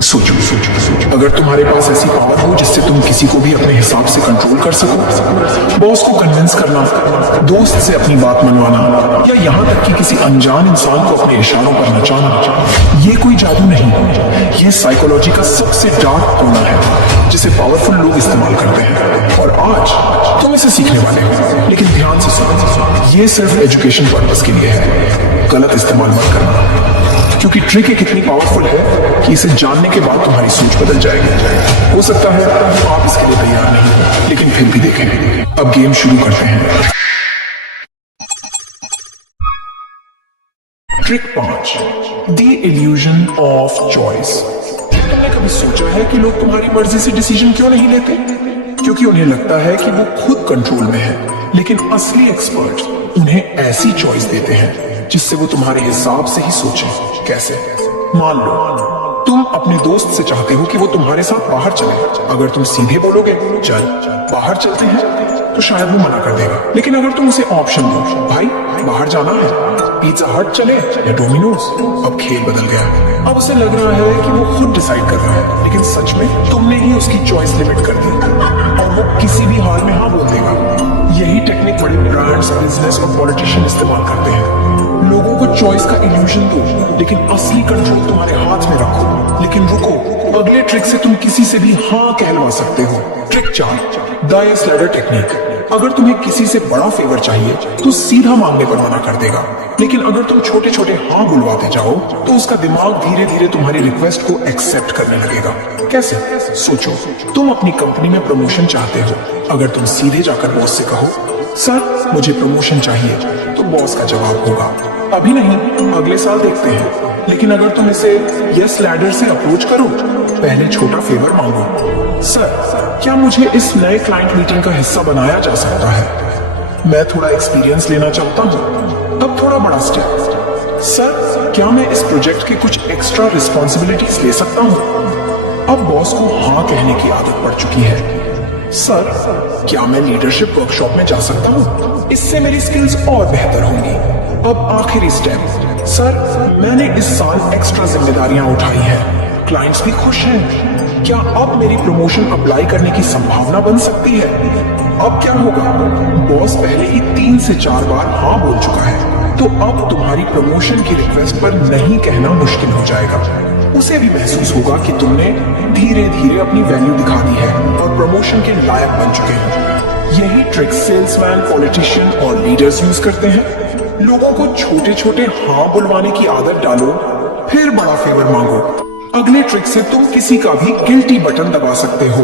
सोचो सोचो सोचो, अगर तुम्हारे पास ऐसी पावर हो जिससे तुम किसी को भी अपने हिसाब से कंट्रोल कर सको, बॉस को कन्विंस करना, दोस्त से अपनी बात मनवाना, या यहाँ तक कि किसी अनजान इंसान को अपने इशारों पर नचाना, ये कोई जादू नहीं, ये साइकोलॉजी का सबसे डार्क कोना है जिसे पावरफुल लोग इस्तेमाल करते हैं। और आज तुम इसे सीखने वाले हो, लेकिन ध्यान से सुनो, ये सिर्फ एजुकेशन पर्पस के लिए है, गलत इस्तेमाल मत करना, क्योंकि ट्रिक एक इतनी पावरफुल है कि इसे जानने के बाद तुम्हारी सोच बदल जाएगी। हो सकता है आप इसके लिए तैयार नहीं हो, लेकिन फिर भी देखें। अब गेम शुरू करते हैं। Trick 5, the illusion of choice. तुमने कभी सोचा है कि लोग तुम्हारी मर्जी से डिसीजन क्यों नहीं लेते? क्योंकि उन्हें लगता है कि वो खुद कंट्रोल में है, लेकिन असली एक्सपर्ट उन्हें ऐसी चॉइस देते हैं जिससे वो तुम्हारे हिसाब से ही सोचे। कैसे? मान लो तुम अपने दोस्त से चाहते हो कि वो तुम्हारे साथ बाहर चले। अगर तुम सीधे बोलोगे चल बाहर चलते हैं, तो शायद वो मना कर देगा। लेकिन अगर तुम उसे ऑप्शन दो, भाई बाहर जाना है, पिज्जा हट चले या डोमिनोज, अब खेल बदल गया। अब उसे लग रहा है कि वो खुद डिसाइड कर रहा है, लेकिन सच में तुमने ही उसकी चॉइस लिमिट कर दी और वो किसी भी हाल में हाँ बोल देगा। यही टेक्निक बड़े ब्रांड्स, बिजनेस और पॉलिटिशियन इस्तेमाल करते हैं। लोगों को चॉइस का इल्यूजन दो, लेकिन असली कंट्रोल तुम्हारे हाथ में रखो। लेकिन रुको, अगले ट्रिक से तुम किसी से भी हाँ कहलवा सकते हो। Trick 4, the yes ladder technique. अगर तुम्हें किसी से बड़ा फेवर चाहिए तो सीधा मांगने पर मना कर देगा, लेकिन अगर तुम छोटे छोटे हाँ बुलवाते जाओ तो उसका दिमाग धीरे धीरे तुम्हारी रिक्वेस्ट को एक्सेप्ट करने लगेगा। कैसे? सोचो, तुम अपनी कंपनी में प्रमोशन चाहते हो। अगर तुम सीधे जाकर बॉस से कहो सर मुझे प्रमोशन चाहिए, तो बॉस का जवाब होगा अभी नहीं, अगले साल देखते हैं। लेकिन अगर तुम इसे यस लैडर से अप्रोच करो, पहले छोटा फेवर मांगो, सर क्या मुझे इस नए क्लाइंट मीटिंग का हिस्सा बनाया जा सकता है? मैं थोड़ा एक्सपीरियंस लेना चाहता हूँ। अब थोड़ा बड़ा स्टेप, सर क्या मैं इस प्रोजेक्ट के कुछ एक्स्ट्रा रिस्पॉन्सिबिलिटीज ले सकता हूँ? अब बॉस को हाँ कहने की आदत पड़ चुकी है। सर क्या मैं लीडरशिप वर्कशॉप में जा सकता हूँ? इससे मेरी स्किल्स और बेहतर होंगी। अब आखिरी स्टेप, सर मैंने इस साल एक्स्ट्रा जिम्मेदारियां उठाई हैं, क्लाइंट्स भी खुश हैं, क्या अब मेरी प्रमोशन अप्लाई करने की संभावना बन सकती है? अब क्या होगा? बॉस पहले ही 3 से 4 बार हाँ बोल चुका है, तो अब तुम्हारी प्रमोशन की रिक्वेस्ट पर नहीं कहना मुश्किल हो जाएगा। उसे भी महसूस होगा कि तुमने धीरे धीरे अपनी वैल्यू दिखा दी है और प्रमोशन के लायक बन चुके हैं। यही ट्रिक सेल्समैन, पॉलिटिशियन और लीडर्स यूज करते हैं। लोगों को छोटे छोटे हाँ बुलवाने की आदत डालो, फिर बड़ा फेवर मांगो। अगले ट्रिक से तुम किसी का भी गिल्टी बटन दबा सकते हो।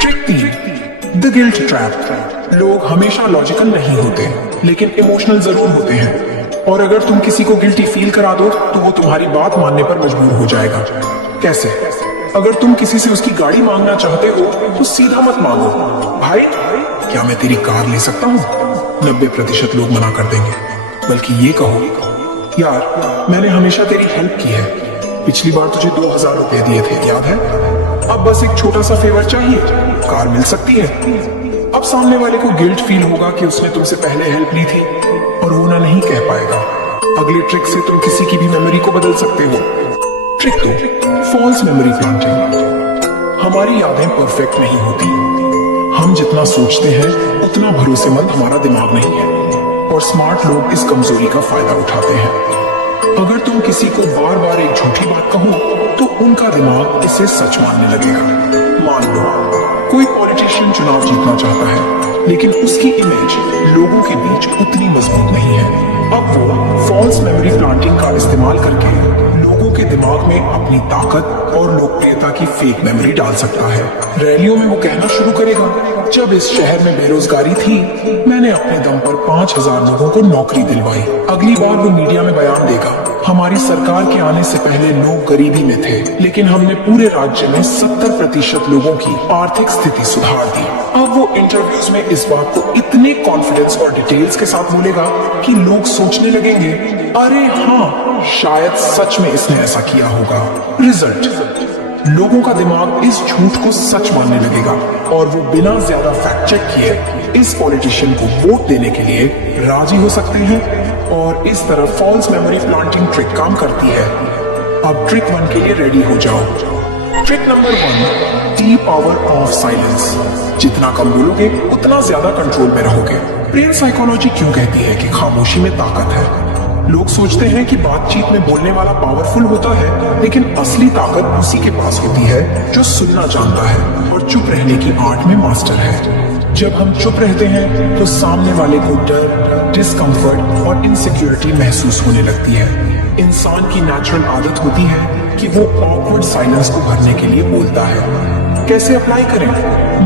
Trick 3, the guilt trap. लोग हमेशा लॉजिकल नहीं होते, लेकिन इमोशनल जरूर होते हैं, और अगर तुम किसी को गिल्टी फील करा दो तो वो तुम्हारी बात मानने पर मजबूर हो जाएगा। कैसे? अगर तुम किसी से उसकी गाड़ी मांगना चाहते हो तो सीधा मत मांगो, भाई क्या मैं तेरी कार ले सकता हूँ? 90% लोग मना कर देंगे। बल्कि ये कहो, यार मैंने हमेशा तेरी हेल्प की है, पिछली बार तुझे 2000 रुपए दिए थे, याद है? अब बस एक छोटा सा फेवर चाहिए, कार मिल सकती है। अब सामने वाले को गिल्ट फील होगा कि उसने तुमसे पहले हेल्प ली थी और वो ना नहीं कह पाएगा। अगले ट्रिक से तुम किसी की भी मेमोरी को बदल सकते हो। Trick 2, false memory planting. हमारी यादें परफेक्ट नहीं होती। हम जितना सोचते हैं उतना भरोसेमंद हमारा दिमाग नहीं है, और स्मार्ट लोग इस कमजोरी का फायदा उठाते हैं। अगर तुम किसी को बार बार एक झूठी बात कहो तो उनका दिमाग इसे सच मानने लगेगा। मान लो कोई पॉलिटिशियन चुनाव जीतना चाहता है, लेकिन उसकी इमेज लोगों के बीच उतनी मजबूत नहीं है। अब वो फॉल्स मेमोरी प्लांटिंग का इस्तेमाल करके लोगों के दिमाग में अपनी ताकत और लोकप्रियता की फेक मेमोरी डाल सकता है। रैलियों में वो कहना शुरू करेगा, जब इस शहर में बेरोजगारी थी मैंने अपने दम पर 5000 लोगों को नौकरी दिलवाई। अगली बार वो मीडिया में बयान देगा, हमारी सरकार के आने से पहले लोग गरीबी में थे, लेकिन हमने पूरे राज्य में 70% लोगों की आर्थिक स्थिति सुधार दी। अब वो इंटरव्यूज में इस बात को इतने कॉन्फिडेंस और डिटेल्स के साथ बोलेगा कि लोग सोचने लगेंगे, अरे हाँ शायद सच में इसने ऐसा किया होगा। रिजल्ट, लोगों का दिमाग इस झूठ को सच मानने लगेगा और वो बिना ज्यादा फैक्ट चेक किए इस पॉलिटिशियन को वोट देने के लिए राजी हो सकते हैं, और इस तरह फॉल्स मेमोरी प्लांटिंग ट्रिक काम करती है। अब ट्रिक 1 के लिए रेडी हो जाओ। Trick number 1, the power of silence. जितना कम बोलोगे उतना ज्यादा कंट्रोल में रहोगे। प्रेयर साइकोलॉजी क्यों कहती है कि खामोशी में ताकत है? लोग सोचते हैं कि बातचीत में बोलने वाला पावरफुल होता है, लेकिन असली ताकत उसी के पास होती है जो सुनना जानता है और चुप रहने की आर्ट में मास्टर है। जब हम चुप रहते हैं तो सामने वाले को डर, डिस्कंफर्ट और इनसिक्योरिटी महसूस होने लगती है। इंसान की नेचुरल आदत होती है कि वो ऑकवर्ड साइलेंस को भरने के लिए बोलता है। कैसे अप्लाई करें?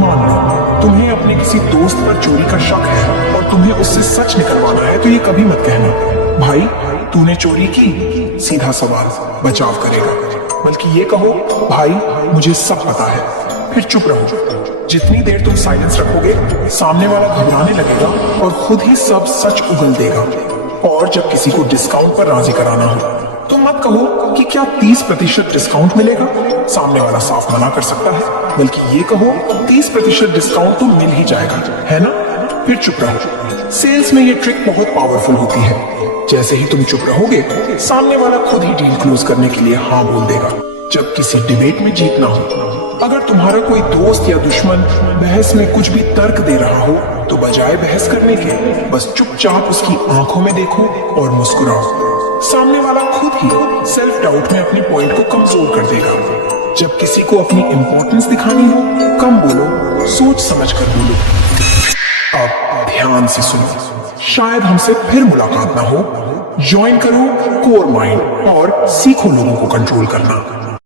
मान लो तुम्हें अपने किसी दोस्त पर चोरी का शक है और तुम्हें उससे सच निकलवाना है, तो ये कभी मत कहना भाई तूने चोरी की। सीधा सवाल बचाव करेगा, बल्कि ये कहो भाई मुझे सब पता है। फिर चुप रहो। जितनी देर तुम साइलेंस रखोगे सामने वाला घबराने लगेगा और खुद ही सब सच उगल देगा। और जब किसी को डिस्काउंट पर राजी कराना हो तो मत कहो कि क्या 30% डिस्काउंट मिलेगा, सामने वाला साफ मना कर सकता है, बल्कि ये कहो 30% डिस्काउंट तो मिल ही जाएगा, है ना? फिर चुप रहो। सेल्स में ये ट्रिक बहुत पावरफुल होती है। जैसे ही तुम चुप रहोगे सामने वाला खुद ही डील क्लोज करने के लिए हाँ बोल देगा। जब किसी डिबेट में जीतना हो, अगर तुम्हारा कोई दोस्त या दुश्मन बहस में कुछ भी तर्क दे रहा हो तो बजाय बहस करने के बस चुपचाप उसकी आंखों में देखो और मुस्कुराओ। सामने वाला खुद ही सेल्फ डाउट में अपनी पॉइंट को कमजोर कर देगा। जब किसी को अपनी इंपॉर्टेंस दिखानी हो कम बोलो, सोच समझ कर बोलो। अब ध्यान से सुनो, शायद हमसे फिर मुलाकात ना हो। ज्वाइन करो कोर माइंड और सीखो लोगों को कंट्रोल करना।